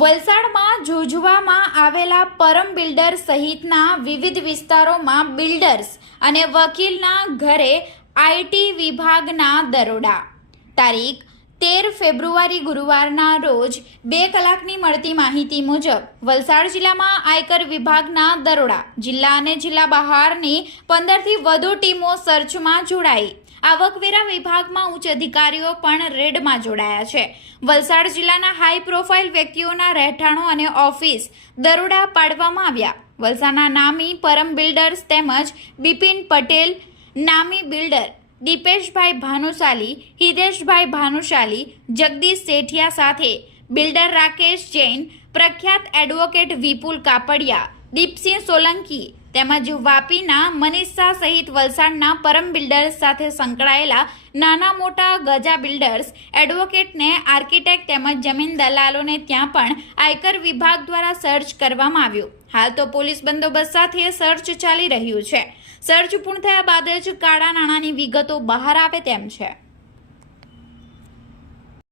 વલસાડમાં જોજવામાં આવેલા પરમ બિલ્ડર સહિતના વિવિધ વિસ્તારોમાં બિલ્ડર્સ અને વકીલના ઘરે આઈટી વિભાગના દરોડા. તારીખ 13 ફેબ્રુઆરી ગુરુવારના રોજ 2 કલાકની મળતી માહિતી મુજબ વલસાડ જિલ્લામાં આયકર વિભાગના દરોડા. જિલ્લા અને જિલ્લા બહારની 15થી વધુ ટીમો સર્ચમાં જોડાઈ. આવકવેરા વિભાગમાં ઉચ્ચ અધિકારીઓ પણ રેડમાં જોડાયા છે. વલસાડ જિલ્લાના હાઈ પ્રોફાઇલ વ્યક્તિઓના રહેઠાણો અને ઓફિસ દરોડા પાડવામાં આવ્યા. વલસાડના નામી પરમ બિલ્ડર્સ તેમજ બિપિન પટેલ નામી બિલ્ડર, દીપેશભાઈ ભાનુશાલી, હિતેશભાઈ ભાનુશાલી, જગદીશ સેઠિયા સાથે બિલ્ડર રાકેશ જૈન, પ્રખ્યાત એડવોકેટ વિપુલ કાપડિયા, દીપસિંહ સોલંકી તેમજ વાપીના મનીષ શાહ સહિત વલસાડના પરમ બિલ્ડર્સ સાથે સંકળાયેલા નાના મોટા ગજા બિલ્ડર્સ, એડવોકેટને, આર્કિટેક્ટ તેમજ જમીન દલાલોને ત્યાં પણ આયકર વિભાગ દ્વારા સર્ચ કરવામાં આવ્યું. હાલ તો પોલીસ બંદોબસ્ત સાથે સર્ચ ચાલી રહ્યું છે. સર્ચ પૂર્ણ થયા બાદ જ કાળા નાણાંની વિગતો બહાર આવે તેમ છે.